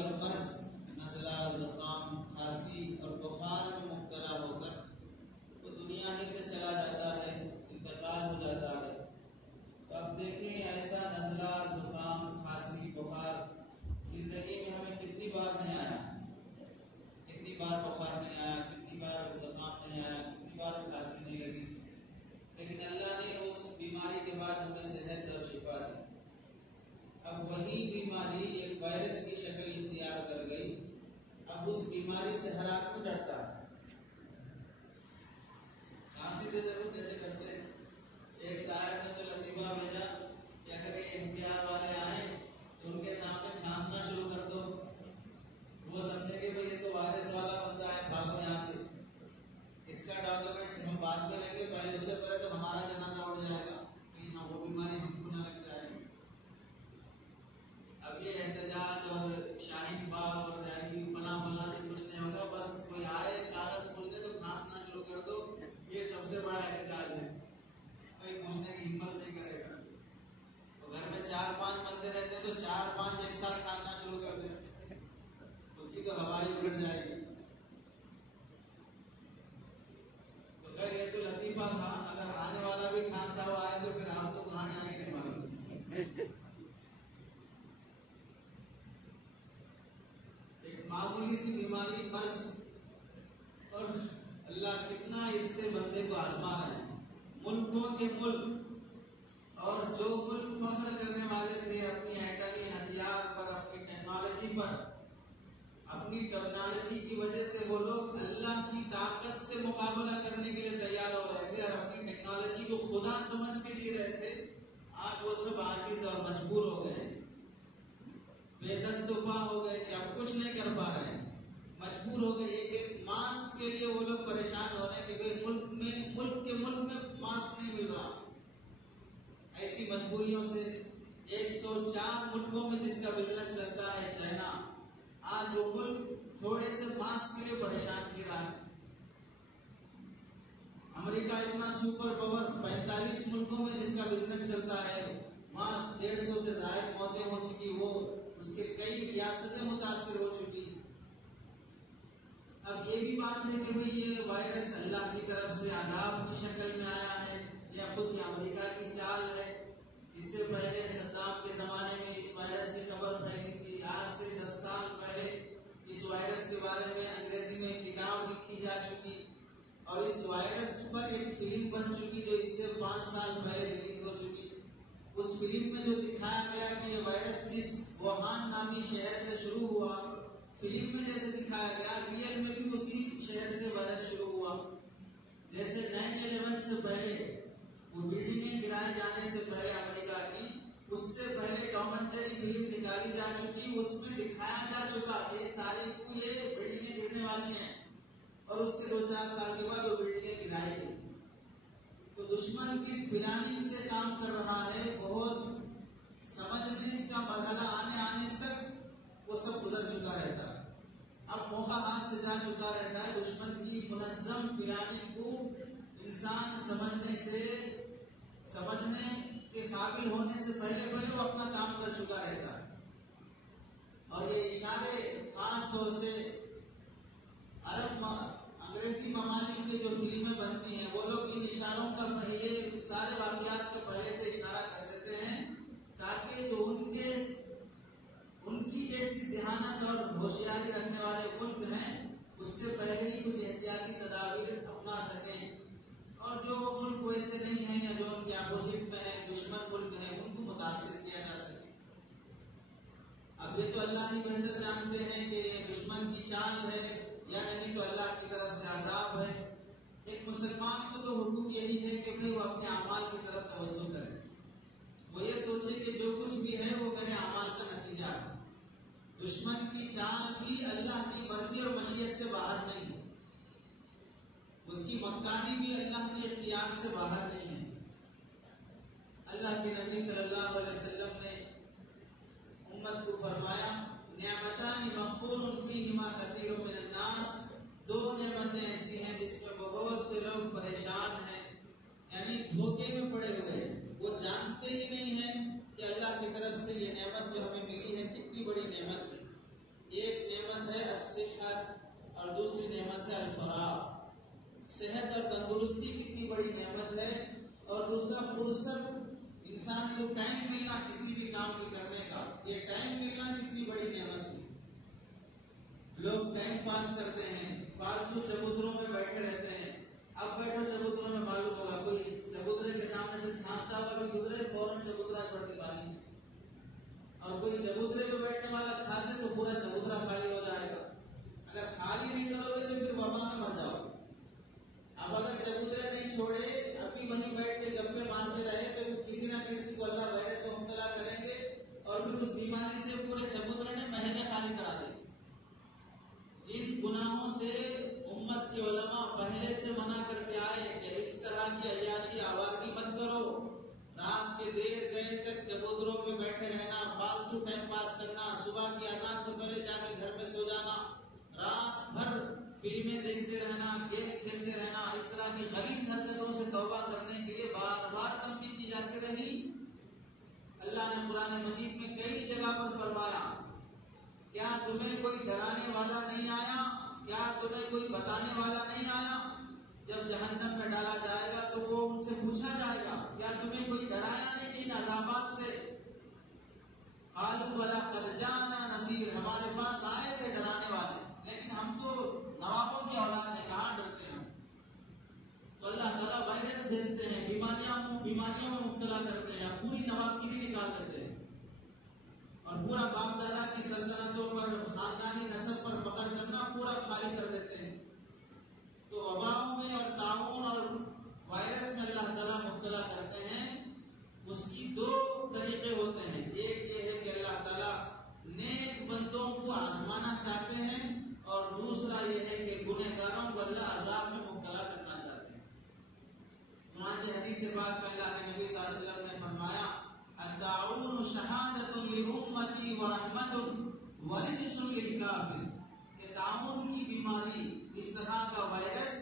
اور مرض نزلہ، زکام، کھانسی اور بخار میں مبتلا ہو کر وہ دنیا ہی سے چلا جاتا ہے، انتقال ہو جاتا ہے۔ تو اب دیکھیں ایسا نزلہ، زکام، کھانسی، بخار زندگی میں ہمیں کتنی بار نہیں آیا، کتنی بار بخار نہیں آیا، کتنی بار زکام نہیں آیا، کتنی بار کھانسی نہیں لگی، لیکن اللہ نے اس بیماری کے بعد ہمیں صحت اور شفا دی۔ اب وہی بیماری ایک وائرس کی شکل اختیار کر گئی، اب اس بیماری سے ہر آدمی ڈرتا ہے۔ کھانسی سے ضرور کیسے ڈرتے ہیں؟ ایک صاحب نے تو لطیفہ بھیجا کہ اگر یہ امتحان والے آئیں تو ان کے سامنے کھانسنا شروع کر دو، وہ سمجھیں گے بھائی یہ تو وائرس والا بندہ ہے، بھاگو یہاں سے، اس کا ڈاکومنٹس ہم بعد میں لیں گے، پہلے اس سے پہلے تو ہمارا جنازہ اٹھ جائے گا، کہیں نہ وہ بیماری ہم کو نہ لگ جائے گی۔ اب یہ احتجاج اور شاہین باغ اور فلاں فلاں سے کچھ نہیں ہوگا، بس کوئی آئے کاغذ کھول دے تو کھانسنا شروع کر دو، یہ سب سے بڑا احتجاج ہے، کوئی پوچھنے کی ہمت نہیں کرے گا۔ تو گھر میں 4-5 بندے رہتے تو 4-5 ایک ساتھ کھانسنا شروع کر دیں، اس کی تو ہوا ہی اٹھ جائے گی۔ تو خیر یہ تو لطیفہ تھا، اگر آنے والا بھی کھانستا ہوا ہے تو پھر آپ تو کہاں جائیں گے نہیں معلوم۔ ایک معمولی سی بیماری، مرض، اور اللہ کتنا اس سے بندے کو آزما رہے ہیں۔ ملکوں کے ملک، اور جو ملک فخر کرنے والے تھے اپنی ایٹمی ہتھیار پر، اپنی ٹیکنالوجی پر، اپنی ٹیکنالوجی کی وجہ سے وہ لوگ اللہ کی طاقت سے مقابلہ کرنے کے لیے تیار ہو رہے تھے اور اپنی ٹیکنالوجی کو خدا سمجھ کے جی رہے تھے، آج وہ سب عاجز اور مجبور ہو گئے ہیں، بے دست و پا ہو گئے کہ اب کچھ نہیں کر پا رہے ہیں، مجبور ہو گئے۔ ایک ماسک کے لیے وہ لوگ پریشان ہو رہے ہیں کہ ملک کے ملک میں ماسک نہیں مل رہا۔ ایسی مجبوریوں سے 104 ملکوں میں جس کا بزنس چلتا ہے چائنا، آج وہ ملک تھوڑے سے ماسک کے لیے پریشان کی رہا ہے۔ امریکہ اتنا سپر پاور 45 ملکوں میں جس کا بزنس چلتا ہے، وہاں 150 سے زائد موتیں ہو چکی، وہ اس کے کئی ریاستیں متاثر ہو چکی۔ اب یہ بھی بات ہے کہ بھئی یہ وائرس اللہ کی طرف سے عذاب کی شکل میں آیا ہے یا خود یہ امریکہ کی چال ہے۔ اس سے پہلے صدام کے زمانے میں اس وائرس کی خبر پھیلی تھی، آج سے 10 سال پہلے اس وائرس کے بارے میں انگریزی میں ایک کتاب لکھی جا چکی، اور اس وائرس پر ایک فلم بن چکی جو اس سے 5 سال پہلے ریلیز ہو چکی۔ اس فلم میں جو دکھایا گیا کہ یہ وائرس جس ووہان نامی شہر سے شروع ہوا، فلم میں جیسے دکھایا گیا ریئل میں بھی اسی شہر سے وائرس شروع ہوا۔ جیسے 9/11 سے پہلے وہ بلڈنگیں گرائے جانے سے پہلے امریکہ کی، اس سے پہلے ٹام اینڈ جیری فلم نکالی جا چکی، اس میں دکھایا جا چکا کہ اس تاریخ کو یہ بلڈنگیں گرنے والی ہیں، اور اس کے 2-4 سال کے بعد وہ بلڈنگیں گرائی گئی۔ تو دشمن کس پلاننگ سے کام کر رہا ہے، بہت سمجھنے کا مرحلہ آنے تک وہ سب گزر چکا رہتا ہے۔ اب موقع ہاتھ سے جا چکا رہتا ہے، دشمن کی منظم پلاننگ کو انسان سمجھنے کے قابل ہونے سے پہلے وہ اپنا کام کر چکا رہتا ہے۔ اور یہ اشارے خاص طور سے عرب انگریزی ممالک کے جو فلمیں بنتی ہیں، وہ لوگ ان اشاروں کا یہ سارے واقعات کا پہلے سے اشارہ کر دیتے ہیں، تاکہ جو ان کی جیسی ذہانت اور ہوشیاری رکھنے والے ملک ہیں اس سے پہلے ہی کچھ احتیاطی تدابیر اپنا سکیں، اور جو ملک ویسے نہیں ہیں یا جو ان کے اپوزٹ میں ہیں، دشمن ملک ہیں، ان کو متاثر کیا جا سکے۔ اب یہ تو اللہ ہی بہتر جانتے ہیں کہ یہ دشمن کی چال ہے یا نہیں، تو اللہ کی طرف سے عذاب ہے۔ ایک مسلمان کو تو حکم یہی ہے کہ بھئی وہ اپنے اعمال کی طرف توجہ کرے، وہ یہ سوچے کہ جو کچھ بھی ہے وہ میرے اعمال کا نتیجہ ہے۔ دشمن کی چال بھی اللہ کی مرضی اور مشیت سے باہر نہیں ہے، اس کی مکاری بھی اللہ کے اختیار سے باہر نہیں ہے۔ اللہ کے نبی صلی اللہ علیہ وسلم نے امت کو فرمایا، نعمتان مغبون فیہما کثیر من الناس، 2 نعمتیں ایسی ہیں جس میں بہت سے لوگ پریشان ہیں، یعنی دھوکے میں پڑے ہوئے ہیں، وہ جانتے ہی نہیں ہیں کہ اللہ کی طرف سے یہ نعمت جو ہمیں ملی ہے کتنی بڑی نعمت ہے۔ انسان کو ٹائم ملنا کسی بھی کام کے کرنے کا، یہ ٹائم ملنا کتنی بڑی نعمت ہے۔ لوگ ٹائم پاس کرتے ہیں، فالتو چبوتروں میں بیٹھے رہتے ہیں۔ اب بیٹھو چبوتروں میں، معلوم ہوگا کوئی چبوترے کے سامنے سے کھانستا ہوا بھی گزرے، فوراً چبوترا چھوڑ کے بھاگیں، اور کوئی چبوترے پہ بیٹھنے والا کھانسے تو پورا چبوترا خالی ہو جائے گا۔ اگر خالی نہیں کرو گے تو پھر وبا میں مر جاؤ۔ اب اگر چبوترے نہیں چھوڑے، ابھی وہیں بیٹھ کے گپے مارتے رہے تو کسی نہ کسی کو اللہ وائرس میں مبتلا کریں گے، اور پھر اس بیماری سے پورے چبوترے نے محلے خالی کرا دیں۔ جن گناہوں سے امت کے علماء پہلے سے منع کرتے آئے کہ اس طرح کی عیاشی آوارگی مت کرو، رات کے دیر گئے تک چبوتروں پہ بیٹھے رہنا، فالتو ٹائم پاس کرنا، صبح کی اذان سے پہلے جا کے گھر میں سو جانا، رات بھر فلمیں دیکھتے رہنا، گیم کھیلتے رہنا، اس طرح کی غلیظ حرکتوں سے توبہ کرنے کے لیے بار بار تنبیہ کی جاتی رہی۔ اللہ نے قرآن مجید میں کئی جگہ پر فرمایا، کیا تمہیں کوئی ڈرانے والا نہیں آیا؟ کیا تمہیں کوئی بتانے والا نہیں آیا؟ جب جہنم میں ڈالا جائے گا تو وہ ان سے پوچھا جائے گا، کیا تمہیں کوئی ڈرایا نہیں ان عذابات سے؟ قالوا بلی قد جاءنا نذیر، ہمارے پاس آئے تھے ڈرانے والے، لیکن ہم تو نوابوں کی اولاد ہیں، کہاں ڈرتے ہیں؟ تو اللہ تعالیٰ وائرس بھیجتے ہیں، بیماریوں میں مبتلا کرتے ہیں، پوری نوابگیری نکال دیتے ہیں، اور پورا باپ دادا کی سلطنتوں پر، خاندانی نسب پر فخر کرنا پورا خالی کر دیتے ہیں۔ تو وباؤں میں اور طاعون اور وائرس میں اللہ تعالیٰ مبتلا کرتے ہیں، اس کی دو طریقے ہوتے ہیں۔ ایک یہ ہے کہ اللہ تعالیٰ نیک بندوں کو آزمانا چاہتے ہیں، اور دوسرا یہ ہے کہ گنہگاروں کو اللہ عذاب میں مبتلا کرنا چاہتے ہیں۔ چنانچہ حدیث پاک میں اللہ کے نبی صلی اللہ علیہ وسلم نے فرمایا، الطاعون شہادۃ لامتی ورحمۃ ورجس للکافر، کہ طاعون کی بیماری، اس طرح کا وائرس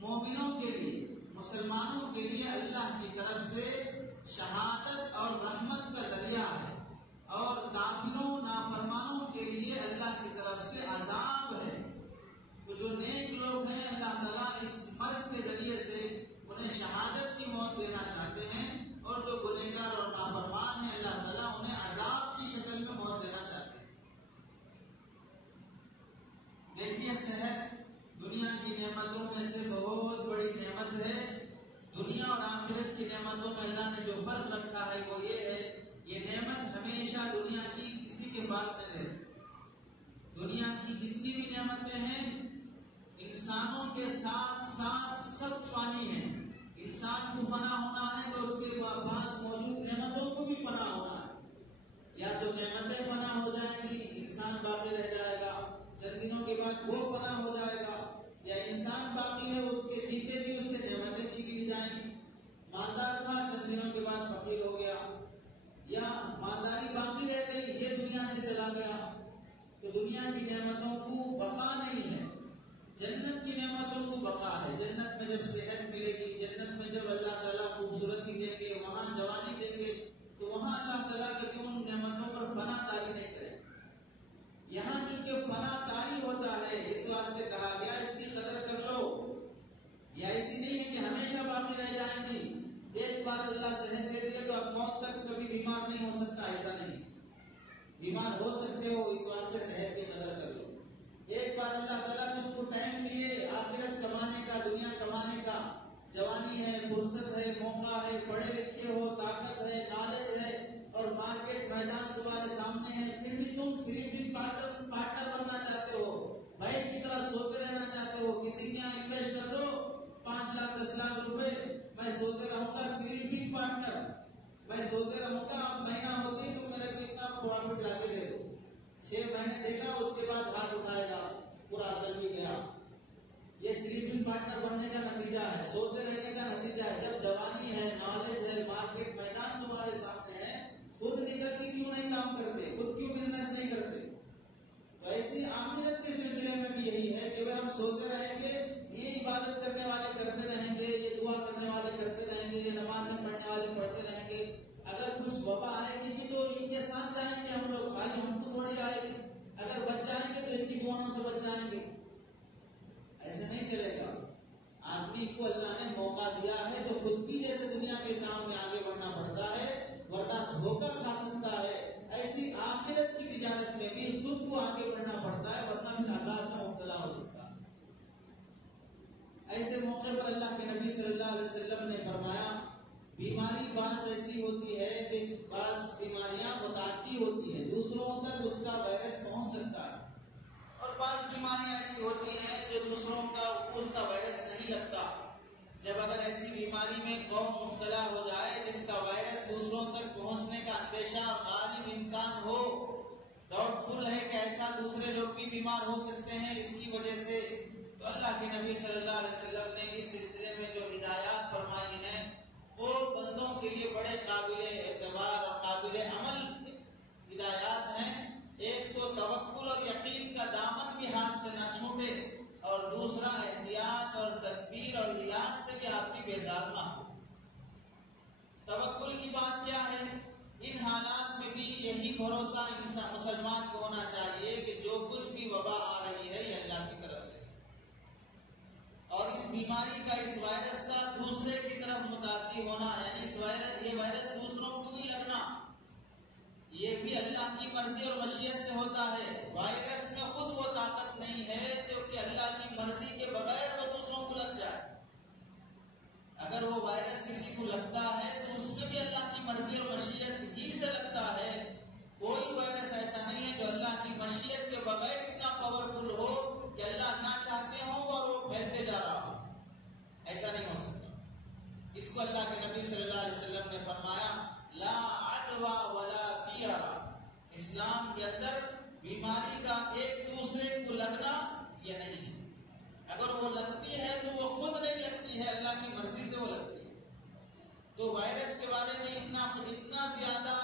مومنوں کے لیے، مسلمانوں کے لیے اللہ کی طرف سے شہادت اور رحمت کا ذریعہ ہے، اور کافروں نافرمانوں کے لیے اللہ کی طرف سے عذاب ہے۔ تو جو نیک لوگ ہیں اللہ تعالیٰ اس مرض کے ذریعے سے انہیں شہادت کی موت دینا چاہتے ہیں، اور جو گنہگار اور نافرمان ہیں اللہ تعالیٰ انہیں عذاب کی شکل میں موت دینا چاہتے ہیں۔ دیکھیے، صحت دنیا کی نعمتوں میں سے بہت بڑی نعمت ہے۔ دنیا اور آخرت کی نعمتوں میں اللہ نے جو فرق رکھا ہے وہ یہ ہے، یہ نعمت ہمیشہ دنیا کی کسی کے پاس نہیں رہتی۔ دنیا کی جتنی بھی نعمتیں ہیں انسانوں کے ساتھ ساتھ سب فانی ہیں۔ انسان کو فنا ہونا ہے تو اس کے پاس موجود نعمتوں کو بھی فنا ہونا ہے۔ یا تو نعمتیں فنا ہو جائیں گی، انسان باقی رہ جائے گا، چند دنوں کے بعد وہ فنا ہو جائے گا، یا انسان باقی ہے، اس کے جیتے بھی اس سے نعمتیں چھین لی جائیں گی۔ مالدار تھا، چند دنوں کے بعد فقیر ہو گیا، یا مالداری باقی رہ گئی، یہ دنیا سے چلا گیا۔ تو دنیا کی نعمتوں کو بقا نہیں ہے، جنت کی نعمتوں کو بقا ہے۔ جنت میں جب صحت ملے گی، جنت میں جب اللہ تعالیٰ خوبصورتی دیں گے، وہاں جوانی دیں گے، تو وہاں اللہ تعالیٰ کے کیوں ان نعمتوں پر فنا تاری نہیں کرے۔ یہاں چونکہ فنا تاری ہوتا ہے، اس واسطے کہا گیا اس کی قدر کر لو۔ یا ایسی نہیں ہے کہ ہمیشہ باقی رہ جائیں گی، ایک بار اللہ صحت دے دے تو اب موت تک کبھی بیمار نہیں ہو سکتا، ایسا نہیں۔ بیمار ہو سکتے ہو، اس واسطے صحت کی قدر کر لو۔ ایک بار اللہ تعالیٰ تم کو ٹائم دیے آخرت کمانے کا، دنیا کمانے کا، جوانی ہے، فرصت ہے، موقع ہے، پڑھے لکھے ہو، طاقت ہے، نالج ہے، اور مارکیٹ میدان تمہارے سامنے ہے، پھر بھی تم سلیپنگ پارٹنر بننا چاہتے ہو، بھائی کی طرح سوتے رہنا چاہتے ہو۔ کسی کے یہاں انویسٹ کر دو 5 لاکھ 10 لاکھ روپے، میں سوتے رہوں گا، سلیپنگ پارٹنر، میں سوتے رہوں گا، اب مہینہ ہوتی تم میرے کو اتنا پروفٹ لا کے دے دو، 6 مہینے دے گا، اس کے بعد ہاتھ اٹھائے گا، پورا اصل بھی گیا۔ یہ سلیپنگ پارٹنر بننے کا نتیجہ ہے، سوتے رہنے کا نتیجہ ہے۔ جب جوانی ہے، نالج ہے، مارکیٹ میدان تمہارے سامنے ہے، خود نکل کے کیوں نہیں کام کرتے، خود کیوں بزنس نہیں کرتے؟ تو ایسی آخرت کے سلسلے میں بھی یہی ہے کہ ہم سوتے رہیں گے، یہ عبادت کرنے والے کرتے رہیں گے، یہ دعا کرنے والے کرتے رہیں گے، یہ نمازیں پڑھنے والے پڑھتے رہیں گے۔ اگر کچھ وبا آئے گی بھی تو ان کے ساتھ جائیں گے ہم لوگ، خالی ہم کو تھوڑی آئے گی۔ اگر بچ جائیں گے تو ان کی دعاؤں سے بچ جائیں گے، ایسے نہیں چلے گا۔ آدمی کو اللہ نے موقع دیا ہے تو خود بھی جیسے دنیا کے کام میں آگے بڑھنا پڑتا ہے، ایسے موقع پر اللہ کے نبی صلی اللہ علیہ وسلم نے فرمایا بیماری بعض ایسی ہوتی ہے کہ بعض بیماریاں متعدی ہوتی ہیں، دوسروں تک اس کا وائرس پہنچ سکتا ہے، اور بعض بیماریاں ایسی ہوتی ہیں جو دوسروں کا اس کا وائرس نہیں لگتا۔ جب اگر ایسی بیماری میں قوم مبتلا ہو جائے جس کا وائرس دوسروں تک پہنچنے کا اندیشہ غالب امکان ہو، ڈاؤٹ فل ہے کہ ایسا دوسرے لوگ بھی بیمار ہو سکتے ہیں اس کی وجہ سے، تو اللہ کے نبی صلی اللہ علیہ وسلم نے اس سلسلے میں جو ہدایات فرمائی ہیں وہ بندوں کے لیے بڑے قابل اعتبار اور قابل عمل ہدایات ہیں۔ ایک تو توکل اور یقین کا دامن بھی ہاتھ سے نہ چھوٹے، اور دوسرا احتیاط اور تدبیر اور علاج سے بھی آدمی بیزار نہ ہو۔ توکل کی بات کیا ہے؟ ان حالات میں بھی یہی بھروسہ انسان مسلمان کو ہونا چاہیے کہ جو کچھ بھی وبا آ رہی ہے یہ اللہ کی طرف سے، اور اس بیماری کا، اس وائرس کا دوسرے کی طرف متعدی ہونا، یعنی یہ وائرس دوسروں کو بھی لگنا، یہ بھی اللہ کی مرضی اور مشیت سے ہوتا ہے۔ وائرس میں خود وہ طاقت نہیں ہے جو کہ اللہ کی مرضی کے بغیر وہ دوسروں کو لگ جائے۔ اگر وہ وائرس کسی کو لگتا ہے تو اس میں بھی اللہ کی مرضی اور مشیت ہی سے لگتا ہے۔ کوئی وائرس ایسا نہیں ہے جو اللہ کی مشیت کے بغیر اتنا پاورفل ہو کہ اللہ نہ چاہتے ہوں اور وہ پھیلتے جا رہا ہو، ایسا نہیں ہو سکتا۔ اس کو اللہ کے نبی صلی اللہ علیہ وسلم نے فرمایا لا عدوى ولا طیرہ، اسلام کے اندر بیماری کا ایک دوسرے کو لگنا یہ نہیں ہے۔ اگر وہ لگتی ہے تو وہ خود نہیں لگتی ہے، اللہ کی مرضی سے وہ لگتی ہے۔ تو وائرس کے بارے میں اتنا زیادہ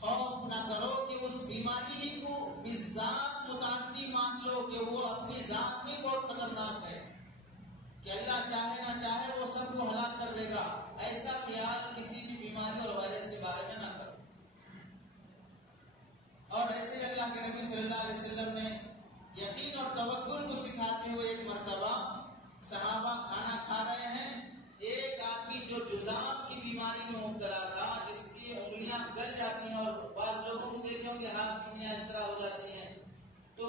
خوف نہ کرو کہ اس بیماری ہی کو بالذات متعدی مان لو کہ وہ اپنی ذات میں بہت خطرناک ہے، کہ اللہ چاہے نہ چاہے وہ سب کو ہلاک کر دے گا۔ ایسا خیال کسی بھی بیماری اور وائرس کے بارے میں نہ کرو۔ اور ایسے اللہ کے نبی صلی اللہ علیہ وسلم نے یقین اور توکل کو سکھاتے ہوئے ایک مرتبہ صحابہ کھانا کھا رہے ہیں، ایک آدمی جو جذام کی بیماری میں مبتلا تھا، جس کی انگلیاں گل جاتی ہیں، اور بعض لوگوں کو دیکھتے ہوں کہ ہاتھ کی انگلیاں اس طرح ہو جاتی ہیں، تو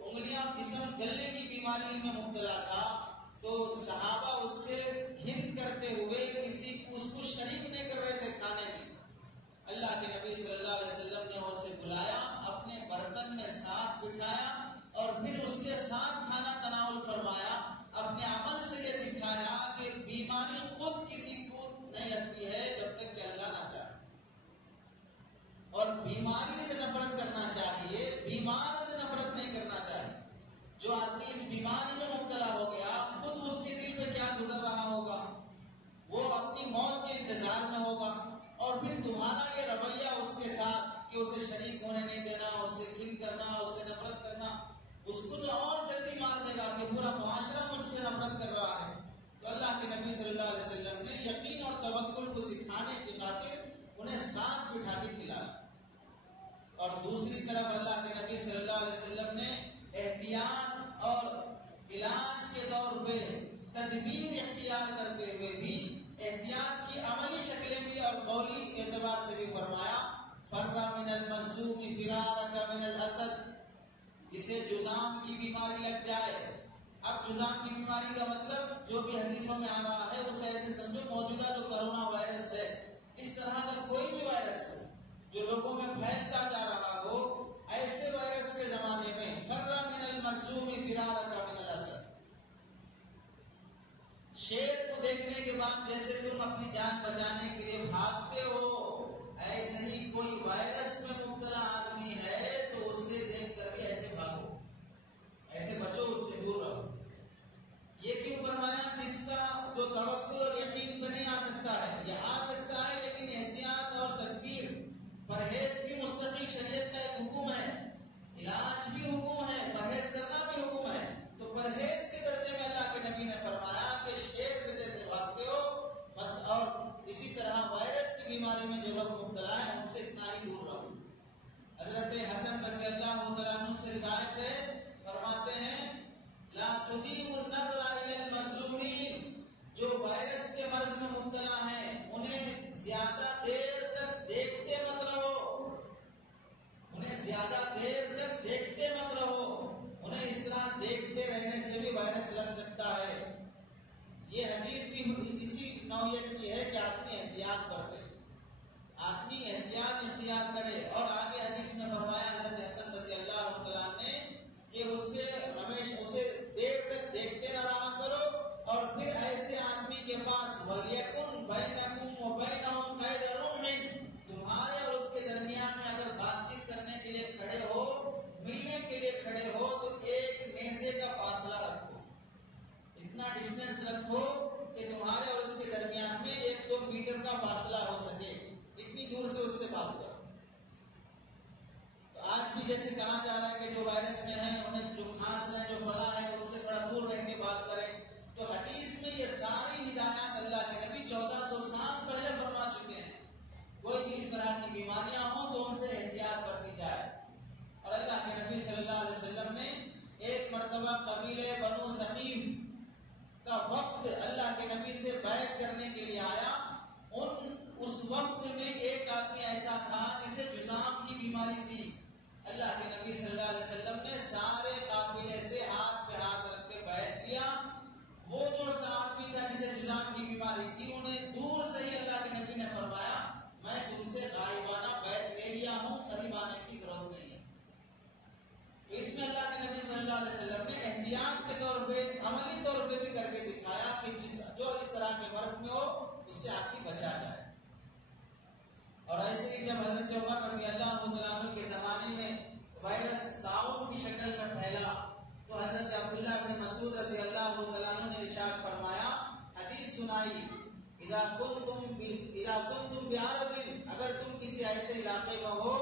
انگلیاں جسم گلنے کی بیماری میں مبتلا تھا، تو صحابہ اس سے گھن کرتے ہوئے اس کو شریک نہیں کر رہے تھے کھانے میں۔ اللہ کے نبی صلی اللہ علیہ وسلم نے اسے بلایا، اپنے برتن میں ساتھ بٹھایا اور پھر اس کے ساتھ کھانا تناول فرمایا۔ اپنے عمل سے یہ دکھایا کہ بیماری خود کسی کو نہیں لگتی ہے جب تک کہ اللہ نہ چاہے، اور بیماری سے نفرت کرنا چاہیے، بیمار سے نفرت نہیں کرنا چاہیے۔ جو آدمی اس بیماری میں مبتلا ہو گیا، خود اس کے دل پہ کیا گزر رہا ہوگا، وہ اپنی موت کے انتظار میں ہوگا، اور پھر تمہارا یہ رویہ اس کے ساتھ کہ اسے شریک ہونے نہیں دینا، اس سے گھن کرنا، اس سے نفرت کرنا، اس کو تو اور جلدی مار دے گا کہ پورا معاشرہ مجھ سے نفرت کر رہا ہے۔ تو اللہ کے نبی صلی اللہ علیہ وسلم نے یقین اور توکل کو سکھانے کی خاطر انہیں ساتھ بٹھا کے کھلایا، اور دوسری طرف اللہ کے نبی صلی اللہ علیہ وسلم نے احتیاط اور علاج کے دور پہ تدبیر اختیار کرتے ہوئے بھی احتیاط کی عملی شکلیں بھی اور قولی اعتبار سے بھی فرمایا فر من المظلوم فرارک من الاسد، جسے جذام کی بیماری لگ جائے۔ اب جذام کی بیماری کا مطلب جو بھی حدیثوں میں آ رہا ہے اسے ایسے سمجھو موجودہ جو کرونا وائرس ہے، اس طرح کا کوئی بھی وائرس ہو جو لوگوں میں پھیلتا جا رہا ہو، ایسے وائرس کے زمانے میں فر من المظلوم فرارک من الاسد، شیر کو دیکھنے کے بعد جیسے تم اپنی جان بچانے کے لیے بھاگتے ہو، ایسے ہی کوئی وائرس میں مبتلا آدمی ہے تو اسے دیکھ کر بھی ایسے بھاگو، ایسے بچو، اس سے دور رہو۔ یہ کیوں فرمایا؟ جس کا جو توکل اور یقین پہ نہیں آ سکتا ہے، یہ آ سکتا ہے لیکن احتیاط اور تدبیر، پرہیز بھی مستقل شریعت کا ایک حکم ہے، علاج بھی حکم ہے، پرہیز کرنا بھی حکم ہے۔ تو پرہیز کے درجے میں اللہ کے نبی نے فرمایا کہ شیر سے جیسے بھاگتے ہو بس، اور اسی طرح وائرس کی بیماری میں جو لوگ مبتلا ہیں ان سے اتنا ہی دور رہو۔ حضرت حسن رضی اللہ تعالیٰ عنہ سے روایت ہے، فرماتے ہیں لا تدیم النظر الی المظلومین، جو وائرس کے مرض میں مبتلا ہیں انہیں زیادہ دیر تک دیکھتے مت رہو، انہیں زیادہ دیر تک دیکھتے مت رہو، انہیں اس طرح دیکھتے رہنے سے بھی وائرس لگ سکتا ہے۔ نوعیت کی ہے کہ آدمی احتیاط برتے، آدمی احتیاط اختیار کرے. اور آگے حدیث میں فرمایا حضرت حسن رضی اللہ عنہ نے کہ اس سے ہمیشہ اسے دیر تک دیکھتے نہ رہا کرو. اور پھر ایسے آدمی کے پاس وَلْيَكُنْ بَيْنَكُمْ وَبَيْنَهُمْ قَيْدَ رُمْحٍ، تمہارے اور اس کے درمیان میں اگر بات چیت کرنے کے لیے کھڑے ہو، ملنے کے لیے کھڑے ہو، تو ایک نیزے کا فاصلہ رکھو، اتنا ڈسٹینس رکھو کہ تمہارے اور اس کے درمیان میں 1-2 میٹر کا فاصلہ ہو سکے، اتنی دور سے اس سے بات کرو. تو آج بھی جیسے کہا جا رہا ہے کہ جو وائرس میں ہیں انہیں جو کھانس رہے ہیں، جو فلاں ہے، ان سے تھوڑا دور رہ کے بات کریں. تو حدیث میں یہ ساری ہدایات اللہ کے نبی 1400 سال پہلے فرما چکے ہیں. کوئی بھی اس طرح کی بیماریاں ہوں تو ان سے احتیاط برتی جائے. اور اللہ کے نبی صلی اللہ علیہ وسلم نے ایک مرتبہ قبیلے بنو ثقیف کا وفد اللہ کے نبی سے بیعت کرنے کے لیے آیا. اس وقت میں ایک آدمی ایسا تھا جسے جذام کی بیماری تھی. اللہ کے نبی صلی اللہ علیہ وسلم نے سارے قافلے سے ہاتھ پہ ہاتھ رکھ کے بیعت کیا. وہ جو آدمی تھا جسے جذام کی بیماری تھی، انہیں دور سے ہی اللہ کے نبی نے فرمایا میں تم سے غائبانہ بیعت لے لیا ہوں، قریب آنے کی ضرورت نہیں ہے. تو اس میں اللہ کے نبی صلی اللہ علیہ وسلم نے احتیاط کے طور پہ، عملی طور پہ بھی کر کے دکھایا کہ جو اس طرح کے مرض میں ہو اس سے آدمی بچا جائے. اور ایسے ہی جب حضرت عمر رضی اللہ عنہ کے زمانے میں وائرس طاعون کی شکل میں پھیلا تو حضرت عبداللہ بن مسعود رضی اللہ عنہ نے ارشاد فرمایا، حدیث سنائی، اذا کنتم بِأَرْضٍ، اگر تم کسی ایسے علاقے میں ہو،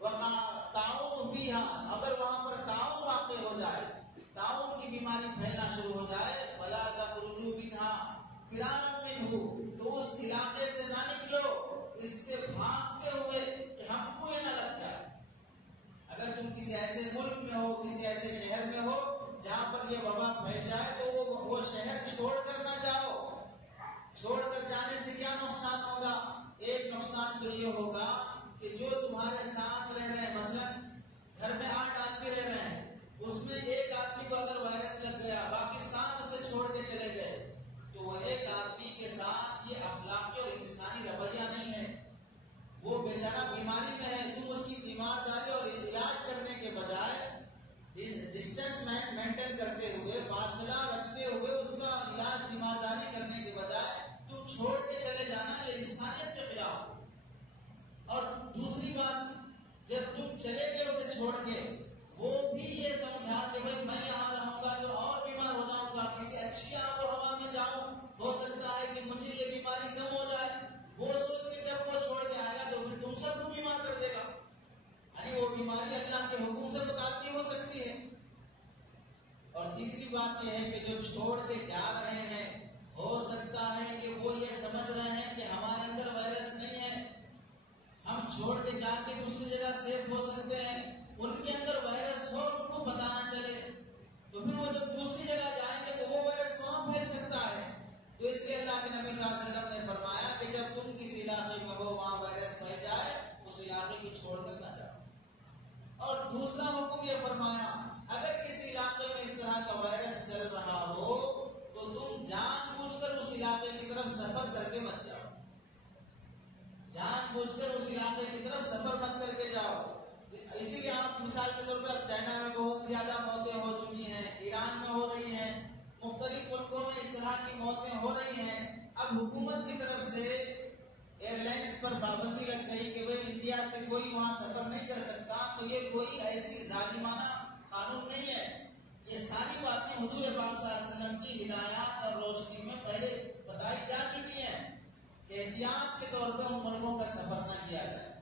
وقع طاعون فیہا، اگر وہاں پر طاعون واقع ہو جائے، طاعون کی بیماری پھیلنا شروع ہو جائے، فلا تخرجوا منها فرارا منہ، تو اس علاقے سے نہ نکلو اس سے بھاگتے ہوئے کہ ہم کو یہ نہ لگ جائے. اگر تم کسی ایسے ملک میں ہو، کسی ایسے شہر میں ہو جہاں پر یہ وبا پھیل جائے تو وہ شہر چھوڑ کر نہ جاؤ. چھوڑ کر جانے سے کیا نقصان ہوگا؟ ایک نقصان تو یہ ہوگا کہ جو تمہارے ساتھ رہ رہے ہیں، مثلا گھر میں 8 آدمی رہ رہے ہیں، اس میں ایک آدمی کو اگر وائرس لگ گیا، باقی 7 اسے چھوڑ کے چلے گئے، تو وہ ایک آدمی کے ساتھ یہ اخلاقی اور انسانی رویہ نہیں ہے. وہ بیچارہ بیماری میں ہے، تم اس کی تیمارداری اور علاج کرنے کے بجائے ڈسٹینس مینٹین کرتے ہوئے، فاصلہ رکھتے ہوئے اس کا علاج تیمارداری کرنے کے بجائے تم چھوڑ کے چلے جانا، یہ انسانیت کے خلاف. اور دوسری بات، جب تم چلے گئے اسے چھوڑ کے، وہ بھی یہ سمجھا کہ بھائی میں یہاں رہوں گا تو اور بیمار ہو جاؤں گا، کسی اچھی آب و ہوا میں جاؤں، ہو سکتا ہے کہ مجھے یہ بیماری کم ہو جائے. وہ سوچ کے جب وہ چھوڑ کے آئے گا تو پھر تم سب کو بیمار کر دے گا. یعنی وہ بیماری اللہ کے حکم سے متعدی ہو سکتی ہے. اور تیسری بات یہ ہے کہ جو چھوڑ کے جا رہے ہیں، ہو سکتا ہے کہ وہ یہ سمجھ رہے ہیں کہ ہمارے اندر وائرس نہیں ہے، ہم چھوڑ کے جا کے دوسری جگہ سیف ہو سکتے ہیں. ان کے اندر وائرس ہو، ان کو پتہ نہ چلے، تو پھر وہ جب دوسری جگہ جائیں گے تو وہ وائرس وہاں پھیل سکتا ہے. تو اس لیے اللہ کے نبی صلی اللہ علیہ وسلم نے فرمایا کہ جب تم کسی علاقے میں ہو، وہاں وائرس پھیل جائے، اس علاقے کو چھوڑ کر نہ جاؤ. اور دوسرا حکم یہ فرمایا، اگر کسی علاقے میں اس طرح کا وائرس چل رہا ہو تو تم جان بوجھ کر اس علاقے کی طرف سفر کر کے مت جاؤ. جان بوجھ کر اس علاقے کی طرف سفر مت کر کے جاؤ. اسی لیے آپ مثال کے طور پہ اب چائنا میں بہت زیادہ موتیں ہو چکی ہیں، ایران میں ہو رہی ہیں، مختلف ملکوں میں اس طرح کی موتیں ہو رہی ہیں. اب حکومت کی طرف سے ایئر لائنز پر پابندی لگ گئی کہ بھائی انڈیا سے کوئی وہاں سفر نہیں کر سکتا. تو یہ کوئی ایسی ظالمانہ قانون نہیں ہے. یہ ساری باتیں حضور پاک صلی اللہ علیہ وسلم کی ہدایات اور روشنی میں پہلے بتائی جا چکی ہیں کہ احتیاط کے طور پہ ان ملکوں کا سفر نہ کیا جائے.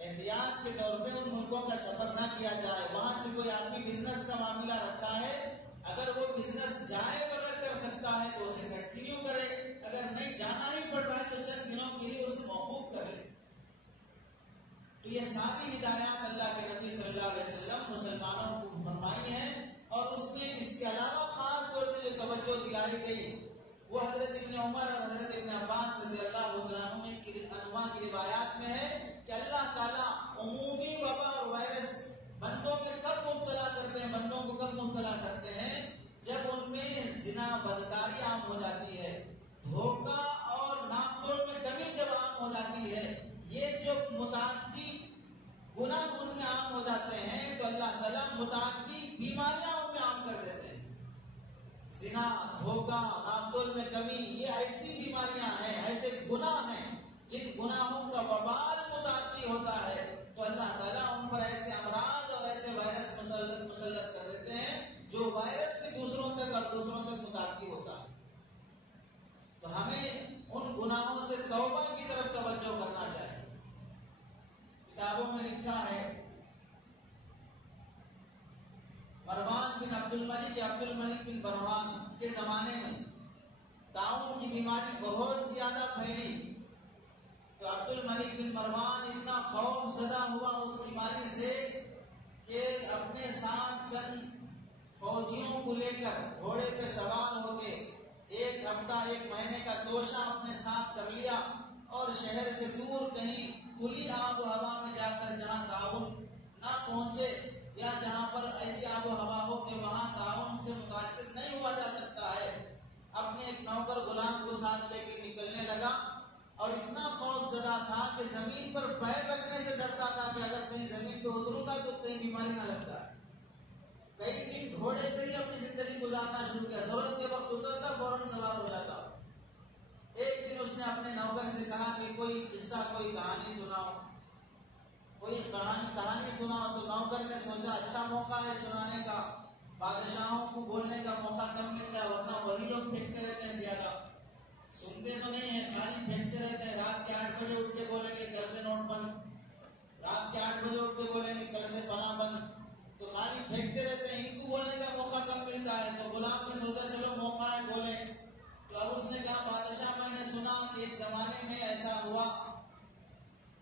احتیاط کے طور پہ ان ملکوں کا سفر نہ کیا جائے. وہاں سے کوئی آدمی بزنس کا معاملہ رکھا ہے، اگر وہ بزنس جائے بغیر کر سکتا ہے تو اسے کنٹینیو کرے، اگر نہیں جانا ہی پڑ رہا ہے تو چند دنوں کے لیے اسے موقوف کر لے. تو یہ ساری ہدایات اللہ کے نبی صلی اللہ علیہ وسلم مسلمانوں کو فرمائی ہیں. اور اس میں اس کے علاوہ خاص طور سے جو توجہ دلائی گئی وہ حضرت ابن عمر اور حضرت ابن عباس رضی اللہ عنہ کی روایات میں ہے کہ اللہ تعالیٰ عمومی وبا اور وائرس بندوں میں کب مبتلا کرتے ہیں، بندوں کو کب مبتلا کرتے ہیں؟ جب ان میں زنا بدکاری عام ہو جاتی ہے، دھوکہ یہ جو متعدی گناہ ان میں عام ہو جاتے ہیں تو اللہ تعالیٰ متعدی بیماریاں ان میں عام کر دیتے ہیں. زنا، دھوکہ، ناپتول میں کمی، یہ ایسی بیماریاں ہیں، ایسے گناہ ہیں جن گناہوں کا وبال متعدی ہوتا ہے تو اللہ تعالیٰ ان پر ایسے امراض اور ایسے وائرس مسلط کر دیتے ہیں جو وائرس بھی دوسروں تک اور دوسروں تک متعدی ہوتا ہے. تو ہمیں ان گناہوں سے توبہ کی طرف توجہ کرنا چاہیے. کتابوں میں لکھا ہے مروان بن عبد الملک بن مروان کے زمانے میں طاعون کی بیماری بہت زیادہ پھیلی تو عبد الملک بن مروان اتنا خوف زدہ ہوا اس بیماری سے کہ اپنے ساتھ چند فوجیوں کو لے کر گھوڑے پہ سوار ہو کے 1 ہفتہ 1 مہینے کا توشہ اپنے ساتھ کر لیا اور شہر سے دور کہیں کھلی آب و ہوا میں جا کر جہاں طاعون نہ پہنچے یا جہاں پر ایسی آب و ہوا ہو کہ وہاں طاعون سے متاثر نہیں ہوا جا سکتا ہے، اپنے ایک نوکر غلام کو ساتھ لے کے نکلنے لگا اور اتنا خوف زدہ تھا کہ زمین پر پیر رکھنے سے ڈرتا تھا کہ اگر کہیں زمین پہ اتروں گا تو کہیں بیماری نہ لگ جائے. کئی دن گھوڑے پہ ہی اپنی زندگی گزارنا شروع کیا، ضرورت کے وقت اترتا فوراً سوار ہو جاتا. ایک دن اس نے اپنے نوکر سے کہا کہ کوئی قصہ کوئی کہانی سناؤ، کوئی کہانی سناؤ. تو نوکر نے سوچا اچھا موقع ہے سنانے کا، بادشاہوں کو بولنے کا موقع کم ملتا ہے ورنہ وہی لوگ پھینکتے رہتے ہیں، زیادہ سنتے تو نہیں ہیں، خالی پھینکتے رہتے ہیں. رات کے 8 بجے اٹھ کے بولیں گے کل سے نوٹ بند، رات کے 8 بجے اٹھ کے بولیں گے کل سے فلاں بند، تو خالی پھینکتے رہتے ہیں. ان کو بولنے کا موقع کم ملتا ہے. تو غلام نے سوچا چلو موقع ہے بولیں. تو اب اس نے کہا بادشاہ میں نے سنا کہ ایک زمانے میں ایسا ہوا،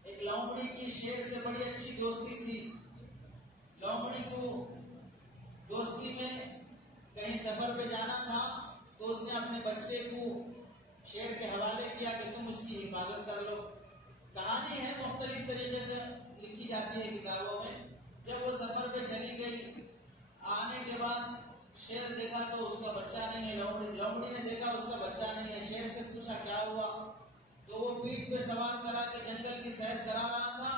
ایک لومڑی کی شیر سے بڑی اچھی دوستی تھی. لومڑی کو دوستی میں کہیں سفر پہ جانا تھا تو اس نے اپنے بچے کو شیر کے حوالے کیا کہ تم اس کی حفاظت کر لو. کہانی ہے مختلف طریقے سے لکھی جاتی ہے کتابوں میں. جب وہ سفر پہ چلی گئی آنے کے بعد شیر دیکھا تو اس کا بچہ نہیں ہے، لومڑی نے دیکھا اس کا بچہ نہیں ہے. شیر سے پوچھا کیا ہوا تو وہ پیٹھ پہ سوار کرا کے جنگل کی سیر کرا رہا تھا.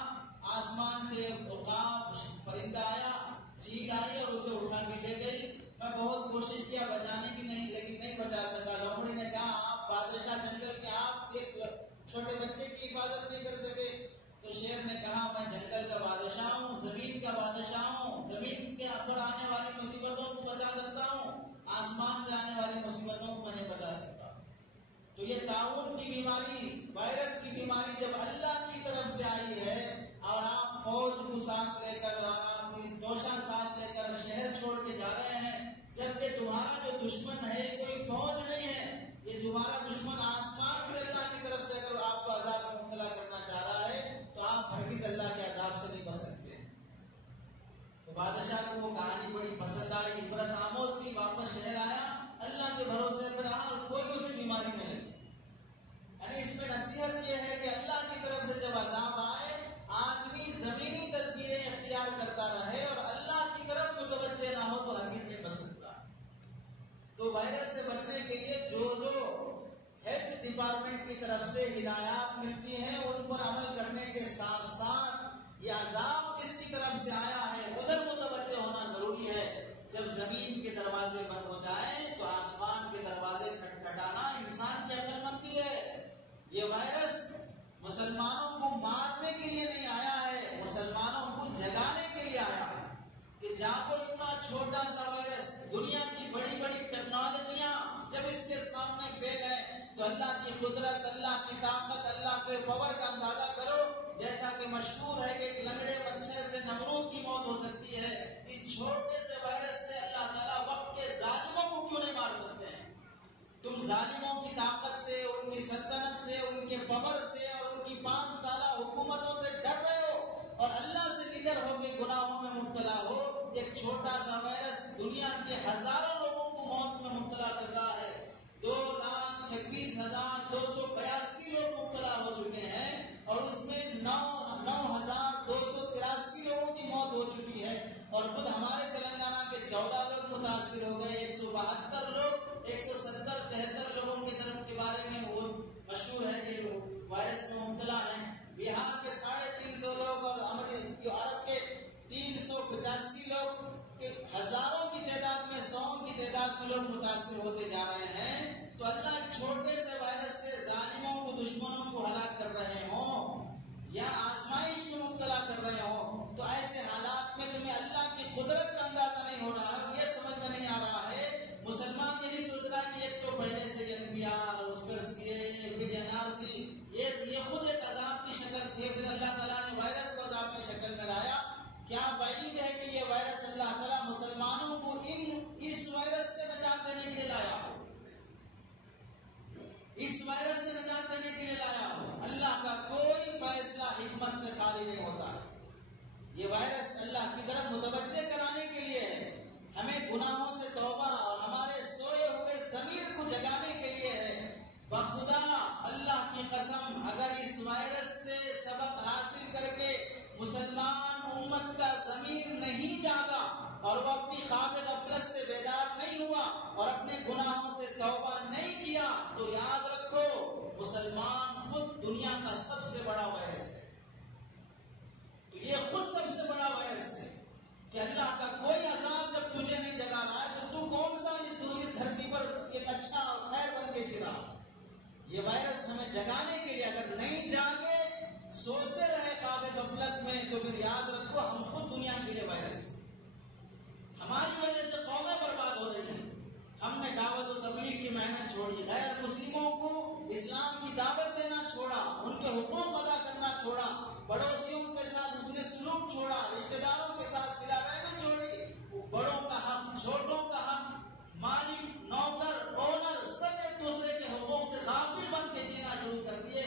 آسمان سے عقاب پرندہ آیا، چیل آئی اور اسے اٹھا کے لے گئی. میں بہت کوشش کیا بچانے کی لیکن نہیں بچا سکا. لومڑی نے کہا آپ بادشاہ جنگل کے، آپ ایک چھوٹے بچے کی حفاظت نہیں کر سکے. تو شیر نے کہا میں جنگل کا بادشاہ ہوں، زمین کا بادشاہ ہوں، زمین کے اوپر آنے والی مصیبتوں کو بچا سکتا ہوں، آسمان سے آنے والی مصیبتوں کو میں نہیں بچا سکتا. تو یہ طاعون کی بیماری، وائرس کی بیماری جب اللہ کی طرف سے آئی ہے اور آپ فوج کو ساتھ لے کر، آپ توشہ ساتھ لے کر شہر چھوڑ کے جا رہے ہیں، جبکہ تمہارا جو دشمن ہے کوئی فوج نہیں ہے، یہ تمہارا دشمن آسمان سے اللہ کی طرف سے اگر آپ کو عذاب میں مبتلا کرنا چاہ رہا ہے تو آپ ہرگز اللہ کے عذاب سے نہیں بچ سکتے. تو بادشاہ کو وہ کہانی بڑی پسند آئی، عبرت آموز تھی. واپس شہر آیا، اللہ کے بھروسے پر رہا اور کوئی اسے بیماری نہیں لگی. یعنی اس میں نصیحت یہ ہے کہ اللہ کی طرف سے جب عذاب آئے آدمی زمینی تدبیریں اختیار کرتا رہے اور اللہ کی طرف متوجہ نہ ہو تو ہرگز نہیں بچ سکتا. تو وائرس سے بچنے کے لیے جو ہیلتھ ڈپارٹمنٹ کی طرف سے ہدایات ملتی ہیں ان پر عمل کرنے کے ساتھ ساتھ یہ عذاب جس کی طرف سے آیا ہے ادھر متوجہ ہونا ضروری ہے. جب زمین کے دروازے بند ہو جائیں تو آسمان کے دروازے کھٹکھٹانا انسان کی عقل مندی ہے. یہ وائرس مسلمانوں کو مارنے کے لیے نہیں آیا ہے، مسلمانوں کو جگانے کے لیے آیا ہے. کہ جاگو، اتنا چھوٹا سا وائرس، دنیا کی بڑی بڑی ٹیکنالوجیاں جب اس کے سامنے فیل ہے تو اللہ کی قدرت، اللہ کی طاقت، اللہ کے پاور کا اندازہ کرو. جیسا کہ مشہور ہے کہ ایک لنگڑے مچھر سے نمرود کی موت ہو سکتی ہے، اس چھوٹے سے وائرس سے اللہ تعالیٰ وقت کے ظالموں کو کیوں نہیں مار سکتے ہیں؟ تم ظالموں کی طاقت سے، ان کی سلطنت سے، ان کے پاور سے اور ان کی 5 سالہ حکومتوں سے ڈر رہے ہو اور اللہ سے نڈر ہو کے گناہوں میں مبتلا ہو. ایک چھوٹا سا وائرس دنیا کے ہزاروں لوگوں کو موت میں مبتلا کر رہا ہے. 2,26,282 لوگ مبتلا ہو چکے ہیں اور اس میں 9,283 لوگوں کی موت ہو چکی ہے. اور خود ہمارے تلنگانہ کے 14 لوگ متاثر ہو گئے. 172 لوگ، 170-73 لوگوں کی طرف کے بارے میں وہ مشہور ہے کہ وہ وائرس میں مبتلا ہیں. بہار کے لوگ کہ ہزاروں کی تعداد میں، سووں کی تعداد میں لوگ متاثر ہوتے جا رہے ہیں، تو اللہ چھوٹے سے وائرس سے ظالموں کو، دشمنوں کو ہلاک کر رہے ہوں یا آزمائش میں مبتلا کر رہے ہوں، تو ایسے حالات میں تمہیں اللہ کی قدرت کا اندازہ نہیں ہو رہا ہے، یہ سمجھ میں نہیں آ رہا ہے۔ مسلمان یہی سوچ رہا ہے کہ ایک تو پہلے سے NPR، اس پر CA، پھر NRC، یہ خود ایک عذاب کی شکل تھی، پھر اللہ تعالیٰ نے وائرس کو عذاب کی شکل میں لایا۔ کیا بعید ہے کہ یہ وائرس اللہ تعالیٰ مسلمانوں کو اس وائرس سے نجات دینے کے لیے لایا ہو، اس وائرس سے نجات دینے کے لیے لایا ہو۔ اللہ کا کوئی فیصلہ حکمت سے خالی نہیں ہوتا ہے۔ یہ وائرس اللہ کی طرف متوجہ کرانے کے لیے ہے، ہمیں گناہوں سے توبہ اور ہمارے سوئے ہوئے ضمیر کو جگانے کے لیے ہے۔ بخدا اللہ کی قسم، اگر اس وائرس سے سبق حاصل کر کے مسلمان امت کا ضمیر نہیں جاگا اور وہ اپنی خواب غفلت سے بیدار نہیں ہوا اور اپنے گناہوں سے توبہ نہیں کیا، تو یاد رکھو مسلمان خود دنیا کا سب سے بڑا وائرس ہے۔ تو یہ خود سب سے بڑا وائرس ہے کہ اللہ کا کوئی عذاب جب تجھے نہیں جگا رہا ہے تو کون سا اس دھرتی پر ایک اچھا اور خیر بن کے جی رہا۔ یہ وائرس ہمیں جگانے کے لیے، اگر نہیں جاگے سوتے رہے خواب غفلت میں، تو پھر یاد رکھو ہم خود دنیا کے لیے وائرس ہیں۔ ہماری وجہ سے قومیں برباد ہو رہی ہیں۔ ہم نے دعوت و تبلیغ کی محنت چھوڑی، غیر مسلموں کو اسلام کی دعوت دینا چھوڑا، ان کے حقوق ادا کرنا چھوڑا، پڑوسیوں کے ساتھ حسن سلوک چھوڑا، رشتہ داروں کے ساتھ صلہ رحمی چھوڑی، بڑوں کا حق، چھوٹوں کا حق، مالک، نوکر، اونر، سب ایک دوسرے کے حقوق سے غافل بن کے جینا شروع کر دیے۔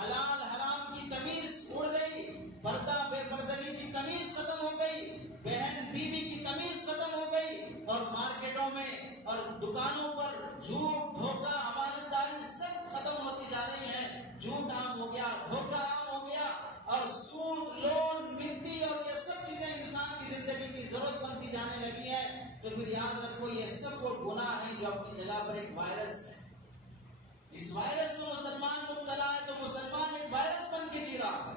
حلال حرام کی تمیز اڑ گئی، پردہ بے پردگی کی تمیز ختم ہو گئی، بہن بیوی کی تمیز ختم ہو گئی، اور مارکیٹوں میں اور دکانوں پر جھوٹ، دھوکہ، امانت داری سب ختم ہوتی جا رہی ہے۔ جھوٹ عام ہو گیا، دھوکہ عام ہو گیا، اور سود، لون، منتی اور یہ سب چیزیں انسان کی زندگی کی ضرورت بنتی جانے لگی ہے۔ تو پھر یاد رکھو یہ سب وہ گناہ ہیں جو اپنی جگہ پر ایک وائرس ہے۔ اس وائرس میں مسلمان مبتلا ہے تو مسلمان ایک وائرس بن کے جی رہا ہے۔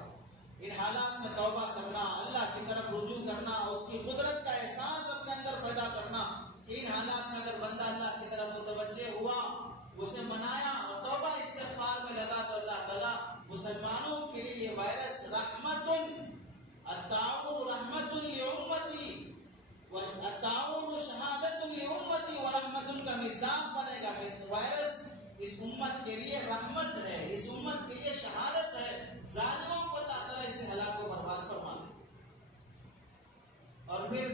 ان حالات میں توبہ کرنا، اللہ کی طرف رجوع کرنا، اس کی قدرت کا احساس اپنے اندر پیدا کرنا، ان حالات میں اگر بندہ اللہ کی طرف متوجہ ہوا، اسے منایا اور توبہ استغفار میں لگا، تو اللہ تعالیٰ مسلمانوں کے لیے یہ وائرس التعاون رحمت لامتی والتعاون شہادت لامتی ورحمت کا مصداق بنے گا کہ وائرس اس امت کے لیے رحمت ہے، اس امت کے لیے شہادت ہے۔ ظالموں کو اللہ تعالیٰ اس سے ہلاک و برباد فرما دے۔ اور پھر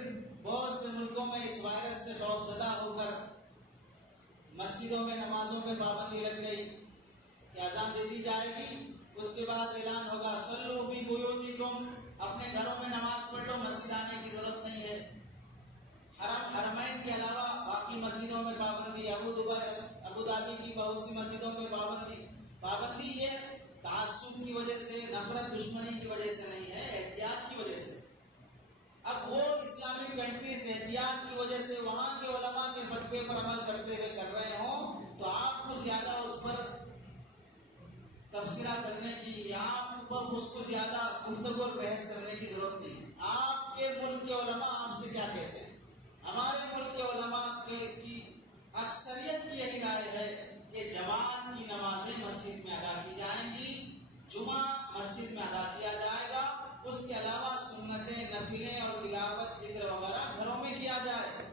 بہت سے ملکوں میں اس وائرس سے خوف زدہ ہو کر مسجدوں میں نمازوں میں پابندی لگ گئی کہ اذان دے دی جائے گی، اس کے بعد اعلان ہوگا صلو فی بیوتکم، اپنے گھروں میں نماز پڑھ لو، مسجد آنے کی ضرورت نہیں ہے۔ حرمین کے علاوہ باقی مسجدوں میں پابندی، ابو دھابی کی بہت سی مسجدوں میں پابندی یہ تعصب کی وجہ سے، نفرت دشمنی کی وجہ سے نہیں ہے، احتیاط کی وجہ سے۔ اب وہ اسلامک کنٹریز احتیاط کی وجہ سے وہاں کے علماء کے فتوے پر عمل کرتے ہوئے کر رہے ہوں، تو آپ کو زیادہ اس پر تبصرہ کرنے کی یا آپ پر اس کو زیادہ گفتگو اور بحث کرنے کی ضرورت نہیں ہے۔ آپ کے ملک کے علماء آپ سے کیا کہتے ہیں؟ ہمارے ملک کے علماء کی اکثریت کی یہی رائے ہے کہ جماعت کی نمازیں مسجد میں ادا کی جائیں گی، جمعہ مسجد میں ادا کیا جائے گا، اس کے علاوہ سنتیں، نفلیں اور تلاوت، ذکر وغیرہ گھروں میں کیا جائے۔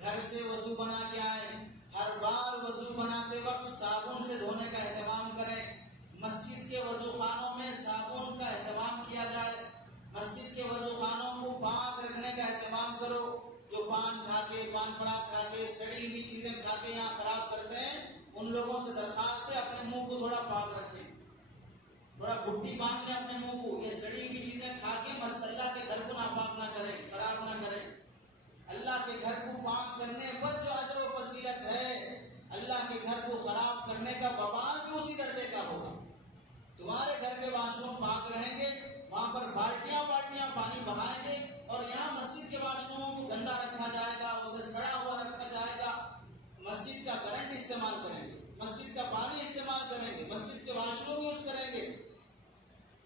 گھر سے وضو بنا کے آئے، ہر بار وضو بناتے وقت صابن سے دھونے کا اہتمام کریں، مسجد کے وضو خانوں میں صابن کا اہتمام کیا جائے، مسجد کے وضو خانوں کو پاک رکھنے کا اہتمام کرو۔ جو پان کھا کے، پان پراگ کھا کے، سڑی ہوئی چیزیں کھا کے یہاں خراب کرتے ہیں، ان لوگوں سے درخواست ہے اپنے منہ کو تھوڑا پاک رکھیں، تھوڑا گھٹی باندھ لیں اپنے منہ کو۔ یہ سڑی ہوئی چیزیں کھا کے اللہ کے گھر کو ناپاک نہ کریں، خراب نہ کریں۔ اللہ کے گھر کو پاک کرنے پر جو اجر و فضیلت ہے، اللہ کے گھر کو خراب کرنے کا وبال بھی اسی درجے کا ہوگا۔ تمہارے گھر کے واش روم پاک رہیں گے، وہاں پر بالٹیاں پانی بہائیں گے، اور یہاں مسجد کے واش روموں کو گندا رکھا جائے گا، اسے سڑا ہوا رکھا جائے گا، مسجد کا کرنٹ استعمال کریں گے، مسجد کا پانی استعمال کریں گے، مسجد کے واش روم یوز کریں گے،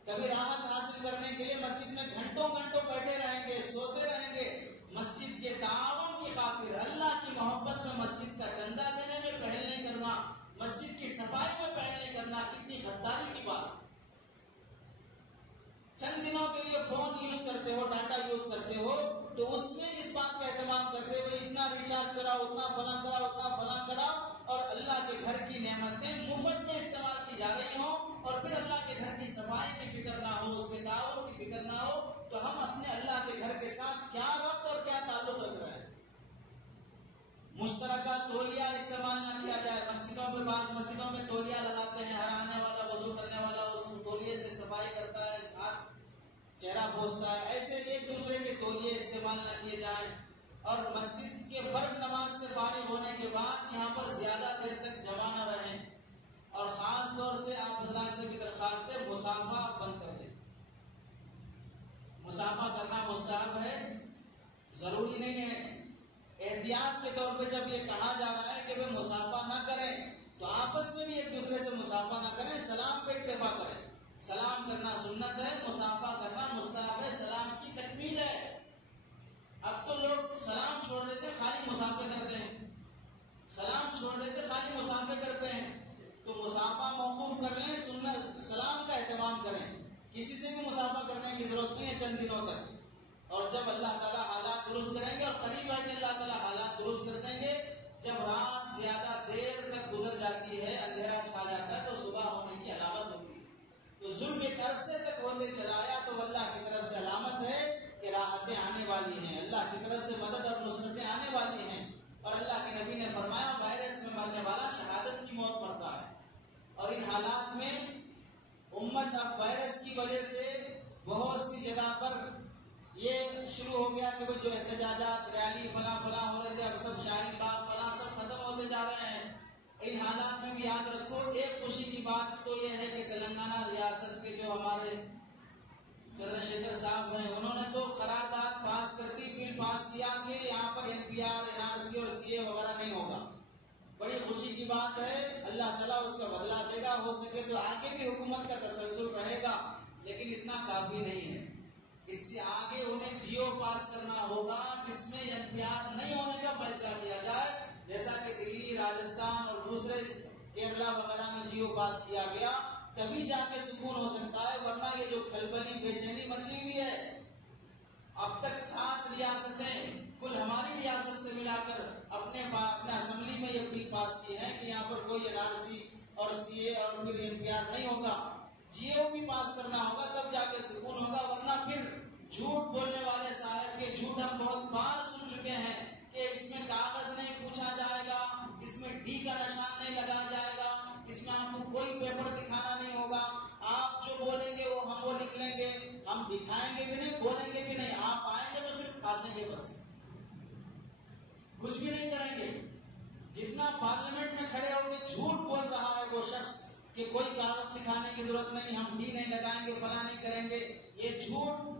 کبھی راحت حاصل کرنے کے لیے مسجد میں گھنٹوں بیٹھے رہیں گے، سوتے رہیں گے، مسجد کے تعاون کی خاطر اللہ کی محبت میں مسجد کا چندہ دینے میں پہل نہیں کرنا، مسجد کی صفائی میں پہل نہیں کرنا، کتنی غداری کی بات۔ چند دنوں کے لیے فون یوز کرتے ہو، ڈاٹا یوز کرتے ہو، تو اس میں اس بات کا اہتمام کرتے ہوئے اتنا ریچارج کراؤ، اتنا فلاں کراؤ، اتنا فلاں کراؤ، اور اللہ کے گھر کی نعمتیں مفت میں استعمال کی جا رہی ہوں، اور پھر اللہ کے گھر کی صفائی کی فکر نہ ہو، اس کے تعاون کی فکر نہ ہو، تو ہم اپنے اللہ کے گھر کے ساتھ کیا ربط اور کیا تعلق رکھ رہے ہیں؟ مشترکہ تولیہ استعمال نہ کیا جائے۔ مسجدوں میں بعض مسجدوں میں تولیہ لگاتے ہیں، ہر آنے والا وضو کرنے والا اس تولیے سے صفائی کرتا ہے، ہاتھ چہرہ پوچھتا ہے، ایسے ایک دوسرے کے تولیے استعمال نہ کیے جائیں۔ اور مسجد کے فرض نماز سے فارغ ہونے کے بعد یہاں پر زیادہ دیر تک جمع نہ رہیں، اور خاص طور سے آپ حضرات سے بھی درخواست ہے، مصافحہ بند کر دیں۔ مصافحہ کرنا مستحب ہے، ضروری نہیں ہے۔ احتیاط کے طور پہ جب یہ کہا جا رہا ہے کہ وہ مصافحہ نہ کریں، تو آپس میں بھی ایک دوسرے سے مصافحہ نہ کریں، سلام پہ اکتفا کریں۔ سلام کرنا سنت ہے، مصافحہ کرنا مستحب ہے، سلام کی تکمیل ہے۔ اب تو لوگ سلام چھوڑ دیتے خالی مصافحہ کرتے ہیں، سلام چھوڑ دیتے خالی مصافحہ کرتے ہیں۔ تو مصافحہ موقوف کر لیں، سنت سلام کا اہتمام کریں، کسی سے بھی مصافحہ کرنے کی ضرورت نہیں ہے چند دنوں تک۔ اور جب اللہ تعالیٰ حالات درست کریں گے، اور قریب ہے کہ اللہ تعالیٰ حالات درست کر دیں گے، جب رات زیادہ دیر تک گزر جاتی ہے، اندھیرا چھا جاتا ہے، تو صبح ہونے کی علامت ہوتی ہے۔ تو ظلم ایک عرصے تک ہوتے چلا آیا، تو اللہ کی طرف سے علامت ہے کہ راحتیں آنے والی ہیں، اللہ کی طرف سے مدد اور نصرتیں آنے والی ہیں۔ اور اللہ کے نبی نے فرمایا وائرس میں مرنے والا شہادت کی موت مرتا ہے۔ اور ان حالات میں امت اب وائرس کی وجہ سے بہت سی جگہ پر یہ شروع ہو گیا کہ وہ جو احتجاجات، ریلی فلاں فلاں ہو رہے تھے، اب سب شاہین باغ فلاں سب ختم ہوتے جا رہے ہیں۔ ان حالات میں بھی یاد رکھو، ایک خوشی کی بات تو یہ ہے کہ تلنگانہ ریاست کے جو ہمارے چندر شیکھر صاحب ہیں، انہوں نے تو قرارداد پاس کر دی، بل پاس کیا کہ یہاں پر NPR NRC اور CA وغیرہ نہیں ہوگا۔ بڑی خوشی کی بات ہے، اللہ تعالیٰ اس کا بدلہ دے گا، ہو سکے تو آگے بھی حکومت کا تسلسل رہے گا، لیکن اتنا کافی نہیں ہے۔ اس سے آگے انہیں جیو پاس کرنا ہوگا، جس میں NPR نہیں ہونے کا فیصلہ کیا جائے، جیسا کہ دلی، راجستھان اور دوسرے کیرلا وغیرہ میں جیو پاس کیا گیا، تبھی جا کے سکون ہو سکتا ہے، ورنہ یہ جو کھلبلی بے چینی مچی ہوئی ہے۔ اب تک 7 ریاستیں کل ہماری ریاست سے ملا کر اپنے اسمبلی میں یہ بل پاس کی ہے کہ یہاں پر کوئی NRC اور CA اور پھر NPR نہیں ہوگا، جیو بھی پاس کرنا ہوگا، تب جا کے سکون ہوگا، ورنہ پھر جھوٹ بولنے والے صاحب کے جھوٹ ہم بہت بار سن چکے ہیں کہ اس میں کاغذ نہیں پوچھا جائے گا، اس میں ڈی کا نشان نہیں لگایا جائے گا، اس میں آپ کو کوئی پیپر دکھانا نہیں ہوگا، آپ جو بولیں گے وہ لکھ لیں گے، ہم دکھائیں گے بھی نہیں، بولیں گے بھی نہیں، آپ آئیں گے تو صرف کھاسیں گے، بس کچھ بھی نہیں کریں گے۔ جتنا پارلیمنٹ میں کھڑے ہو کے جھوٹ بول رہا ہے وہ شخص کہ کوئی کاغذ دکھانے کی ضرورت نہیں، ہم ڈی نہیں لگائیں گے، فلاں نہیں کریں گے، یہ جھوٹ۔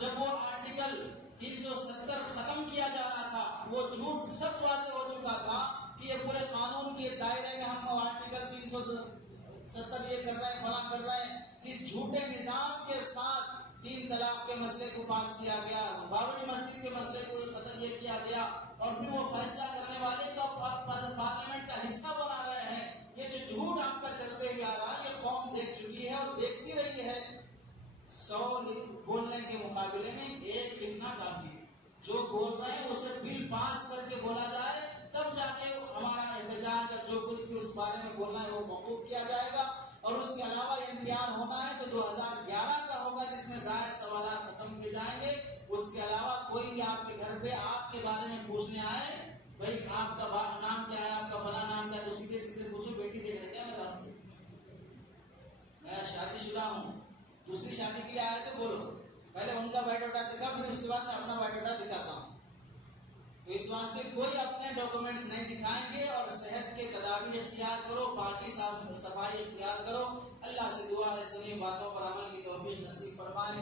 جب وہ آرٹیکل 370 ختم کیا جا رہا تھا، وہ جھوٹ سب واضح ہو چکا تھا کہ یہ پورے قانون کے دائرے میں ہم آرٹیکل 370 یہ کر رہے ہیں، فلاں کر رہے ہیں۔ جس جھوٹے نظام کے ساتھ 3 طلاق کے مسئلے کو پاس کیا گیا، بابری مسجد کے مسئلے کو ختم یہ کیا گیا، اور پھر وہ فیصلہ کرنے والے کو پارلیمنٹ کا حصہ بنا رہے ہیں۔ یہ جو جھوٹ آپ کا چلتے ہوئے آ رہا ہے، یہ قوم دیکھ چکی ہے اور دیکھتی رہی ہے۔ 100 بولنے کے مقابلے میں 1 لکھنا کافی ہے۔ جو بول رہے ہیں اسے بل پاس کر کے بولا جائے، تب جا کے ہمارا احتجاج اور جو کچھ بھی اس بارے میں بولنا ہے وہ موقوف کیا جائے گا۔ اور اس کے علاوہ NPR ہونا ہے تو 2011 کا ہوگا، جس میں زائد سوالات ختم کیے جائیں گے۔ اس کے علاوہ کوئی بھی آپ کے گھر پہ آپ کے بارے میں پوچھنے آئے، بھائی آپ کا نام کیا ہے، آپ کا فلاں نام کیا ہے، تو سیدھے سیدھے پوچھو بیٹی دیکھ رہے کیا میرے واسطے، میں شادی شدہ ہوں، دوسری شادی کے لیے آئے تو بولو، پہلے ان کا بایو ڈاٹا دکھا، پھر اس کے بعد میں اپنا بایو ڈاٹا دکھاتا ہوں۔ تو اس واسطے کوئی اپنے ڈاکومنٹس نہیں دکھائیں گے، اور صحت کے تدابیر اختیار کرو، باقی صفائی اختیار کرو۔ اللہ سے دعا ہے سنی باتوں پر عمل کی توفیق نصیب فرمائے۔